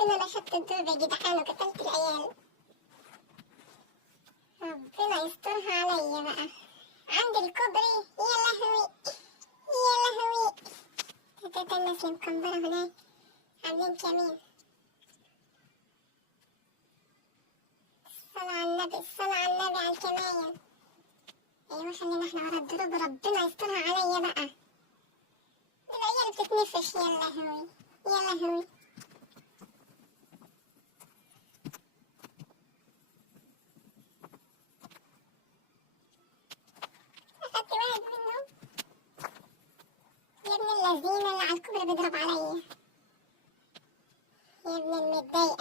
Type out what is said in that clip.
ربنا نشط الدرب يا جدعان وقتلت العيال. ربنا يسترها عليا بقى. عند الكوبري يا لهوي يا لهوي. تلاته الناس اللي مكمبرة هناك عاملين كمين. الصلاة على النبي الصلاة على النبي على الكماين. ايوه خلينا احنا ورا الدروب وربنا يسترها عليا بقى. دي العيال بتتنفش يا لهوي يا لهوي. اخدت واحد منهم. يا ابن اللذينة اللي على الكوبري بيضرب عليا. يا ابن المتضايق